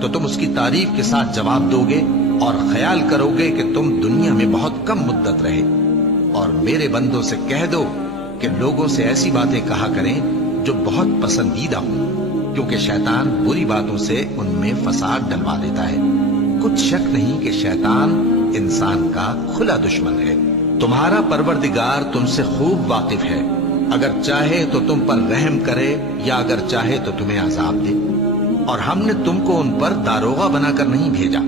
تو تم اس کی تعریف کے ساتھ جواب دو گے اور خیال کرو گے کہ تم دنیا میں بہت کم مدت رہے۔ اور میرے بندوں سے کہہ دو کہ لوگوں سے ایسی باتیں کہا کریں جو بہت پسندیدہ ہوں، کیونکہ شیطان بری باتوں سے ان میں فساد ڈلوا دیتا ہے۔ کچھ شک نہیں کہ شیطان انسان کا کھلا دشمن ہے۔ تمہارا پروردگار تم سے خوب واقف ہے، اگر چاہے تو تم پر رحم کرے یا اگر چاہے تو تمہیں عذاب دے۔ اور ہم نے تم کو ان پر داروغہ بنا کر نہیں بھیجا،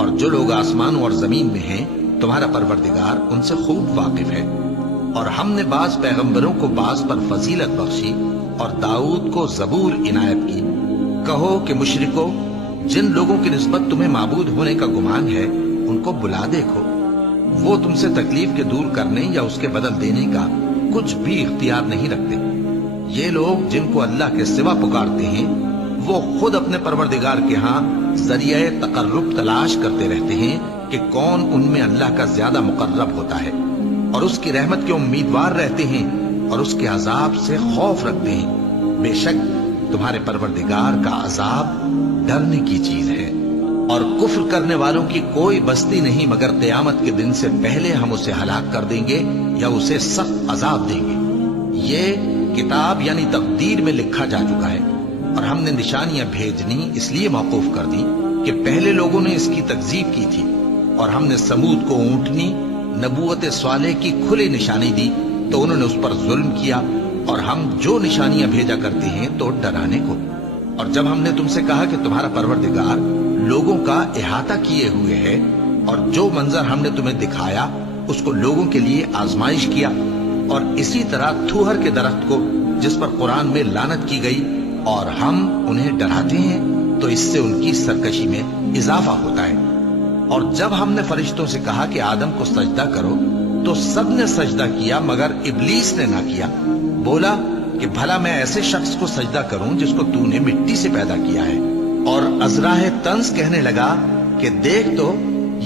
اور جو لوگ آسمانوں اور زمین میں ہیں تمہارا پروردگار ان سے خوب واقف ہے۔ اور ہم نے بعض پیغمبروں کو بعض پر فضیلت بخشی اور داؤد کو زبور عنایت کی۔ کہو کہ مشرکو، جن لوگوں کی نسبت تمہیں معبود ہونے کا گمان ہے ان کو بلا دیکھو، وہ تم سے تکلیف کے دور کرنے یا اس کے بدل دینے کا کچھ بھی اختیار نہیں رکھتے۔ یہ لوگ جن کو اللہ کے سوا پکارتے ہیں وہ خود اپنے پروردگار کے ہاں ذریعہ تقرب تلاش کرتے رہتے ہیں کہ کون ان میں اللہ کا زیادہ مقرب ہوتا ہے، اور اس کی رحمت کے امیدوار رہتے ہیں اور اس کے عذاب سے خوف رکھتے ہیں۔ بے شک تمہارے پروردگار کا عذاب ڈرنے کی چیز ہے۔ اور کفر کرنے والوں کی کوئی بستی نہیں مگر قیامت کے دن سے پہلے ہم اسے ہلاک کر دیں گے یا اسے سخت عذاب دیں گے۔ یہ کتاب یعنی تقدیر میں لکھا جا چکا ہے، اور ہم نے نشانیاں بھیجنی اس لیے موقوف کر دی کہ پہلے لوگوں نے اس کی تکذیب کی تھی، اور ہم نے سمود کو اونٹنی نبوت صالح کی کھلی نشانی دی تو انہوں نے اس پر ظلم کیا، اور ہم جو نشانیاں بھیجا کرتے ہیں تو ڈرانے کو۔ اور جب ہم نے تم سے کہا کہ تمہارا پروردگار لوگوں کا احاطہ کیے ہوئے ہے، اور جو منظر ہم نے تمہیں دکھایا اس کو لوگوں کے لیے آزمائش کیا، اور اسی طرح تھوہر کے درخت کو جس پر قرآن میں لعنت کی گئی، اور ہم انہیں ڈراتے ہیں تو اس سے ان کی سرکشی میں اضافہ ہوتا ہے۔ اور جب ہم نے فرشتوں سے کہا کہ آدم کو سجدہ کرو تو سب نے سجدہ کیا مگر ابلیس نے نہ کیا، بولا کہ بھلا میں ایسے شخص کو سجدہ کروں جس کو تو نے مٹی سے پیدا کیا ہے۔ اور ازراہ طنز کہنے لگا کہ دیکھ تو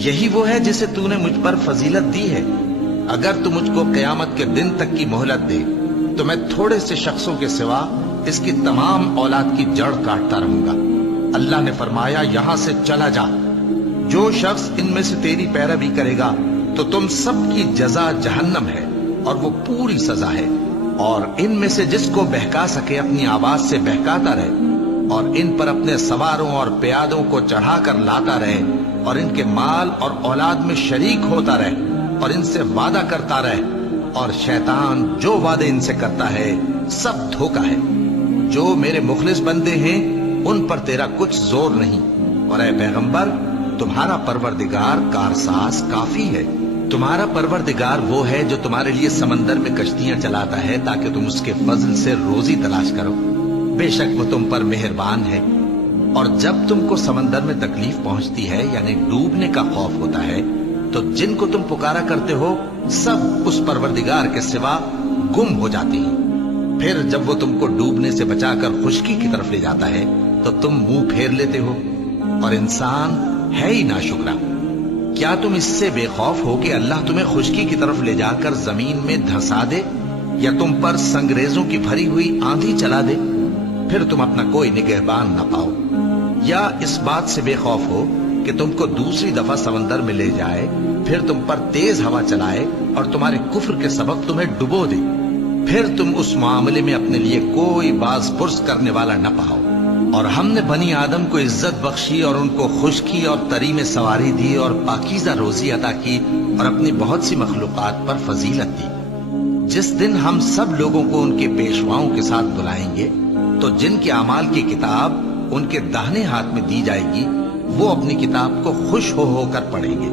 یہی وہ ہے جسے تو نے مجھ پر فضیلت دی ہے، اگر تو مجھ کو قیامت کے دن تک کی مہلت دے تو میں تھوڑے سے شخصوں کے سوا اس کی تمام اولاد کی جڑ کاٹتا رہوں گا۔ اللہ نے فرمایا یہاں سے چلا جا، جو شخص ان میں سے تیری پیروی کرے گا تو تم سب کی جزا جہنم ہے اور وہ پوری سزا ہے، اور ان میں سے جس کو بہکا سکے اپنی آواز سے بہکاتا رہے، اور ان پر اپنے سواروں اور پیادوں کو چڑھا کر لاتا رہے، اور ان کے مال اور اولاد میں شریک ہوتا رہے، اور ان سے وعدہ کرتا رہے، اور شیطان جو وعدے ان سے کرتا ہے سب دھوکہ ہے۔ جو میرے مخلص بندے ہیں ان پر تیرا کچھ زور نہیں، اور اے پیغمبر تمہارا پروردگار کارساز کافی ہے۔ تمہارا پروردگار وہ ہے جو تمہارے لیے سمندر میں کشتیاں چلاتا ہے تاکہ تم اس کے فضل سے روزی تلاش کرو، بے شک وہ تم پر مہربان ہے۔ اور جب تم کو سمندر میں تکلیف پہنچتی ہے یعنی ڈوبنے کا خوف ہوتا ہے تو جن کو تم پکارا کرتے ہو سب اس پروردگار کے سوا گم ہو جاتے ہیں، پھر جب وہ تم کو ڈوبنے سے بچا کر خشکی کی طرف لے جاتا ہے تو تم منہ پھیر لیتے ہو، اور انسان ہے ہی ناشکرا۔ کیا تم اس سے بے خوف ہو کہ اللہ تمہیں خشکی کی طرف لے جا کر زمین میں دھسا دے، یا تم پر سنگریزوں کی بھری ہوئی آندھی چلا دے، پھر تم اپنا کوئی نگہبان نہ پاؤ؟ یا اس بات سے بے خوف ہو کہ تم کو دوسری دفعہ سمندر میں لے جائے، پھر تم پر تیز ہوا چلائے اور تمہارے کفر کے سبب تمہیں ڈبو دے، پھر تم اس معاملے میں اپنے لیے کوئی باز پرس کرنے والا نہ پاؤ؟ اور ہم نے بنی آدم کو عزت بخشی اور ان کو خشکی اور تری میں سواری دی اور پاکیزہ روزی عطا کی اور اپنی بہت سی مخلوقات پر فضیلت دی۔ جس دن ہم سب لوگوں کو ان کے پیشواؤں کے ساتھ بلائیں گے تو جن کے اعمال کی کتاب ان کے داہنے ہاتھ میں دی جائے گی وہ اپنی کتاب کو خوش ہو کر پڑھیں گے،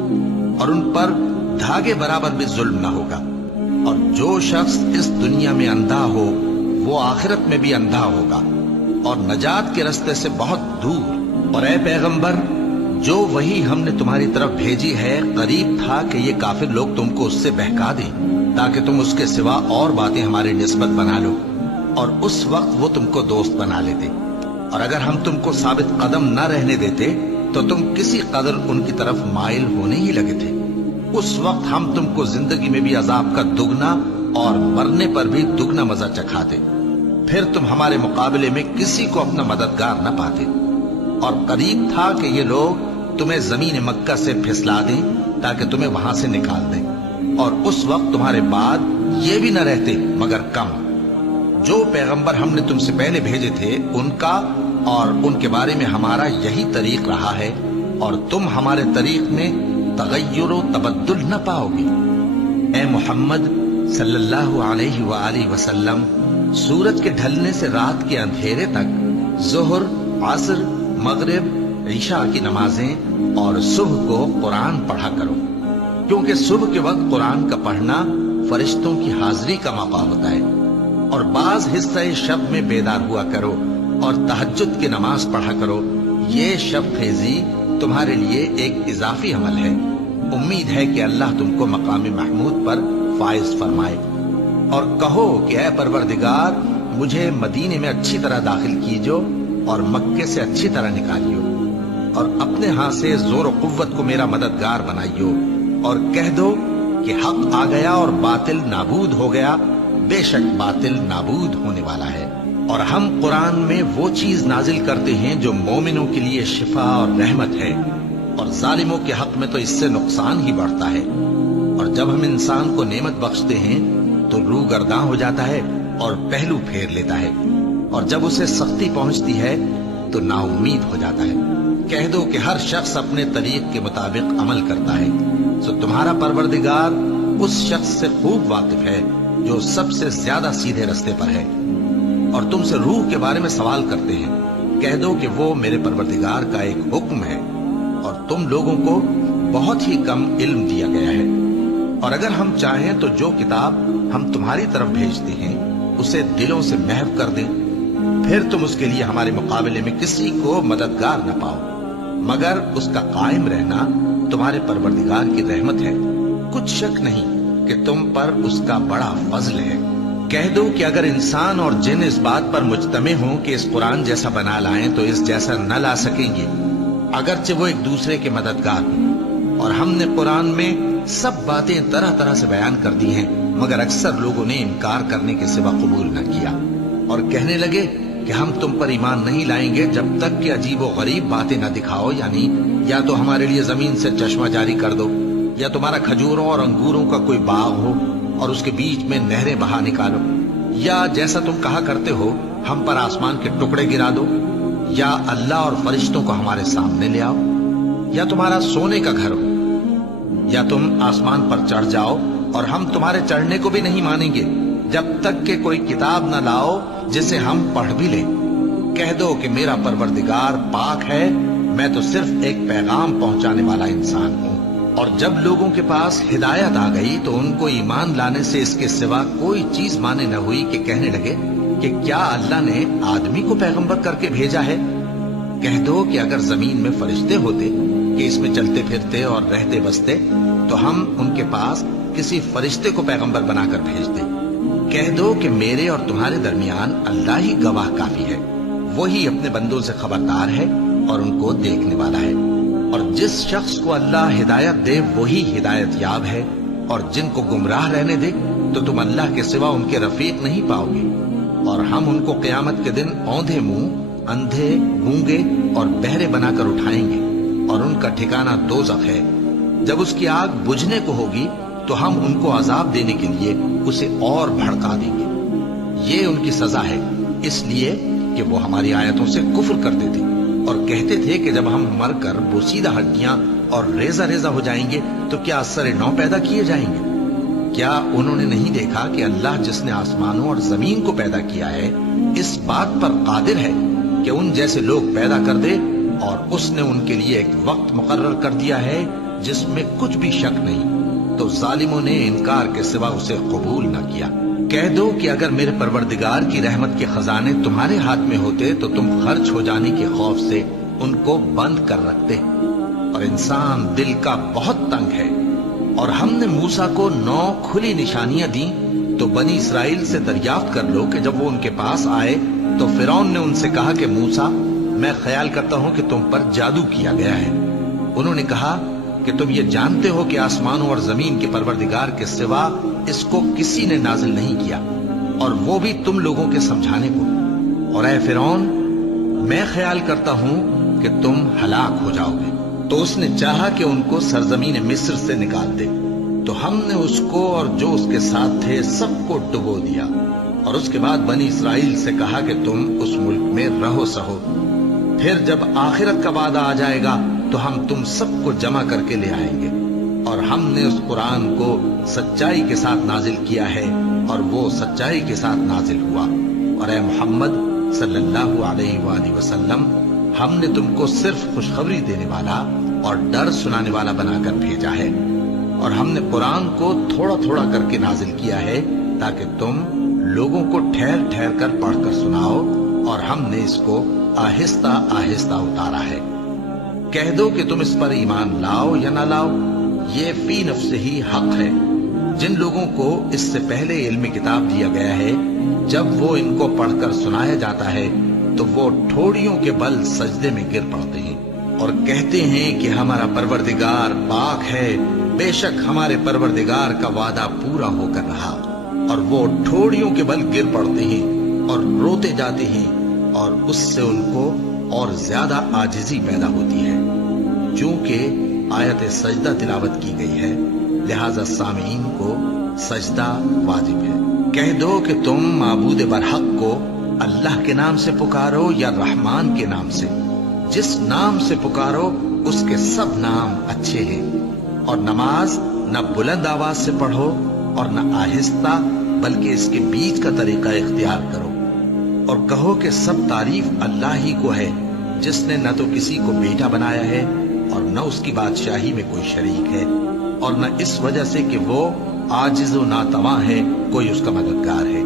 اور ان پر دھاگے برابر بھی ظلم نہ ہوگا۔ اور جو شخص اس دنیا میں اندھا ہو وہ آخرت میں بھی اندھا ہوگا اور نجات کے راستے سے بہت دور۔ اور اے پیغمبر جو وہی ہم نے تمہاری طرف بھیجی ہے قریب تھا کہ یہ کافر لوگ تم کو اس سے بہکا دیں تاکہ تم اس کے سوا اور باتیں ہماری نسبت بنا لو، اور اس وقت وہ تم کو دوست بنا لیتے، اور اگر ہم تم کو ثابت قدم نہ رہنے دیتے تو تم کسی قدر ان کی طرف مائل ہونے ہی لگے تھے۔ اس وقت ہم تم کو زندگی میں بھی عذاب کا دگنا اور مرنے پر بھی دگنا مزہ چکھاتے، پھر تم ہمارے مقابلے میں کسی کو اپنا مددگار نہ پاتے۔ اور قریب تھا کہ یہ لوگ تمہیں زمین مکہ سے پھسلا دیں تاکہ تمہیں وہاں سے نکال دیں، اور اس وقت تمہارے بعد یہ بھی نہ رہتے مگر کم۔ جو پیغمبر ہم نے تم سے پہلے بھیجے تھے ان کا اور ان کے بارے میں ہمارا یہی طریق رہا ہے، اور تم ہمارے طریق میں تغیر و تبدل نہ پاؤ گے۔ اے محمد صلی اللہ علیہ وآلہ وسلم، سورج کے ڈھلنے سے رات کے اندھیرے تک ظہر، عصر، مغرب، عشاء کی نمازیں اور صبح کو قرآن پڑھا کرو، کیونکہ صبح کے وقت قرآن کا پڑھنا فرشتوں کی حاضری کا موقع ہوتا ہے، اور بعض حصہ شب میں بیدار ہوا کرو اور تہجد کی نماز پڑھا کرو۔ یہ شب خیزی تمہارے لیے ایک اضافی عمل ہے۔ امید ہے کہ اللہ تم کو مقام محمود پر فائز فرمائے۔ اور کہو کہ اے پروردگار، مجھے مدینے میں اچھی طرح داخل کیجو اور مکے سے اچھی طرح نکالیو، اور اپنے ہاں سے زور و قوت کو میرا مددگار بنائیو، اور کہہ دو کہ حق آ گیا اور باطل نابود ہو گیا، بے شک باطل نابود ہونے والا ہے۔ اور ہم قرآن میں وہ چیز نازل کرتے ہیں جو مومنوں کے لیے شفا اور رحمت ہے، اور ظالموں کے حق میں تو اس سے نقصان ہی بڑھتا ہے۔ اور جب ہم انسان کو نعمت بخشتے ہیں تو روح گرداں ہو جاتا ہے اور پہلو پھیر لیتا ہے، اور جب اسے سختی پہنچتی ہے تو نا امید ہو جاتا ہے۔ کہہ دو کہ ہر شخص اپنے طریق کے مطابق عمل کرتا ہے، سو تمہارا پروردگار اس شخص سے خوب واقف ہے جو سب سے زیادہ سیدھے رستے پر ہے۔ اور تم سے روح کے بارے میں سوال کرتے ہیں، کہہ دو کہ وہ میرے پروردگار کا ایک حکم ہے، اور تم لوگوں کو بہت ہی کم علم دیا گیا ہے۔ اور اگر ہم چاہیں تو جو کتاب ہم تمہاری طرف بھیجتے ہیں اسے دلوں سے محو کر دیں، پھر تم اس کے لیے ہمارے مقابلے میں کسی کو مددگار نہ پاؤ، مگر اس کا قائم رہنا تمہارے پروردگار کی رحمت ہے، کچھ شک نہیں کہ تم پر اس کا بڑا فضل ہے۔ کہہ دو کہ اگر انسان اور جن اس بات پر مجتمع ہوں کہ اس قرآن جیسا بنا لائیں تو اس جیسا نہ لا سکیں گے، اگرچہ وہ ایک دوسرے کے مددگار ہوں۔ اور ہم نے قرآن میں سب باتیں طرح طرح سے بیان کر دی ہیں، مگر اکثر لوگوں نے انکار کرنے کے سوا قبول نہ کیا، اور کہنے لگے کہ ہم تم پر ایمان نہیں لائیں گے جب تک کہ عجیب و غریب باتیں نہ دکھاؤ، یعنی یا تو ہمارے لیے زمین سے چشمہ جاری کر دو، یا تمہارا کھجوروں اور انگوروں کا کوئی باغ ہو اور اس کے بیچ میں نہریں بہا نکالو، یا جیسا تم کہا کرتے ہو ہم پر آسمان کے ٹکڑے گرا دو، یا اللہ اور فرشتوں کو ہمارے سامنے لے آؤ، یا تمہارا سونے کا گھر ہو، یا تم آسمان پر چڑھ جاؤ اور ہم تمہارے چڑھنے کو بھی نہیں مانیں گے جب تک کہ کوئی کتاب نہ لاؤ جسے ہم پڑھ بھی لیں۔ کہہ دو کہ میرا پروردگار پاک ہے، میں تو صرف ایک پیغام پہنچانے والا انسان ہوں۔ اور جب لوگوں کے پاس ہدایت آ گئی تو ان کو ایمان لانے سے اس کے سوا کوئی چیز مانے نہ ہوئی کہ کہنے لگے کہ کیا اللہ نے آدمی کو پیغمبر کر کے بھیجا ہے؟ کہہ دو کہ اگر زمین میں فرشتے ہوتے کہ اس میں چلتے پھرتے اور رہتے بستے تو ہم ان کے پاس کسی فرشتے کو پیغمبر بنا کر بھیجتے۔ کہہ دو کہ میرے اور تمہارے درمیان اللہ ہی گواہ کافی ہے، وہی اپنے بندوں سے خبردار ہے اور ان کو دیکھنے والا ہے۔ اور جس شخص کو اللہ ہدایت دے وہی ہدایت یاب ہے، اور جن کو گمراہ رہنے دے تو تم اللہ کے سوا ان کے رفیق نہیں پاؤ گے۔ اور ہم ان کو قیامت کے دن اوندھے منہ، اندھے، گونگے اور بہرے بنا کر اٹھائیں گے، اور ان کا ٹھکانہ دوزخ ہے۔ جب اس کی آگ بجھنے کو ہوگی تو ہم ان کو عذاب دینے کے لیے اسے اور بھڑکا دیں گے۔ یہ ان کی سزا ہے، اس لیے کہ وہ ہماری آیتوں سے کفر کرتے تھے اور کہتے تھے کہ جب ہم مر کر بوسیدہ ہڈیاں اور ریزہ ریزہ ہو جائیں گے تو کیا اثر نو پیدا کیے جائیں گے؟ کیا انہوں نے نہیں دیکھا کہ اللہ جس نے آسمانوں اور زمین کو پیدا کیا ہے اس بات پر قادر ہے کہ ان جیسے لوگ پیدا کر دے، اور اس نے ان کے لیے ایک وقت مقرر کر دیا ہے جس میں کچھ بھی شک نہیں، تو ظالموں نے انکار کے سوا اسے قبول نہ کیا۔ کہہ دو کہ اگر میرے پروردگار کی رحمت کے خزانے تمہارے ہاتھ میں ہوتے تو تم خرچ ہو جانے کے خوف سے ان کو بند کر رکھتے، اور انسان دل کا بہت تنگ ہے۔ اور ہم نے موسیٰ کو 9 کھلی نشانیاں دیں تو بنی اسرائیل سے دریافت کر لو کہ جب وہ ان کے پاس آئے تو فرعون نے ان سے کہا کہ موسیٰ، میں خیال کرتا ہوں کہ تم پر جادو کیا گیا ہے۔ انہوں نے کہا کہ تم یہ جانتے ہو کہ آسمانوں اور زمین کے پروردگار کے سوا اس کو کسی نے نازل نہیں کیا، اور وہ بھی تم لوگوں کے سمجھانے کو۔ اور اے فرعون، میں خیال کرتا ہوں کہ تم ہلاک ہو جاؤ گے۔ تو اس نے چاہا کہ ان کو سرزمین مصر سے نکال دے، تو ہم نے اس کو اور جو اس کے ساتھ تھے سب کو ڈبو دیا، اور اس کے بعد بنی اسرائیل سے کہا کہ تم اس ملک میں رہو سہو، پھر جب آخرت کا وعدہ آ جائے گا تو ہم تم سب کو جمع کر کے لے آئیں گے۔ اور ہم نے اس قرآن کو سچائی کے ساتھ نازل کیا ہے، اور وہ سچائی کے ساتھ نازل ہوا۔ اور اے محمد صلی اللہ علیہ وآلہ وسلم، ہم نے تم کو صرف خوشخبری دینے والا اور ڈر سنانے والا بنا کر بھیجا ہے، اور ہم نے قرآن کو تھوڑا تھوڑا کر کے نازل کیا ہے تاکہ تم لوگوں کو ٹھہر ٹھہر کر پڑھ کر سناؤ، اور ہم نے اس کو آہستہ آہستہ اتارا ہے۔ کہہ دو کہ تم اس پر ایمان لاؤ یا نہ لاؤ، یہ فی نفس ہی حق ہے۔ جن لوگوں کو اس سے پہلے علم کتاب دیا گیا ہے، جب وہ ان کو پڑھ کر سنایا جاتا ہے تو وہ ٹھوڑیوں کے بل سجدے میں گر پڑتے ہیں اور کہتے ہیں کہ ہمارا پروردگار پاک ہے، بے شک ہمارے پروردگار کا وعدہ پورا ہو کر رہا۔ اور وہ ٹھوڑیوں کے بل گر پڑتے ہیں اور روتے جاتے ہیں، اور اس سے ان کو اور زیادہ عاجزی پیدا ہوتی ہے۔ چونکہ آیت سجدہ تلاوت کی گئی ہے، لہذا سامعین کو سجدہ واجب ہے۔ کہہ دو کہ تم معبود برحق کو اللہ کے نام سے پکارو یا رحمان کے نام سے، جس نام سے پکارو اس کے سب نام اچھے ہیں، اور نماز نہ بلند آواز سے پڑھو اور نہ آہستہ، بلکہ اس کے بیچ کا طریقہ اختیار کرو، اور کہو کہ سب تعریف اللہ ہی کو ہے، جس نے نہ تو کسی کو بیٹا بنایا ہے اور نہ اس کی بادشاہی میں کوئی شریک ہے، اور نہ اس وجہ سے کہ وہ عاجز و ناتواں ہے کوئی اس کا مددگار ہے،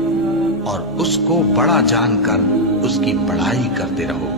اور اس کو بڑا جان کر اس کی بڑائی کرتے رہو۔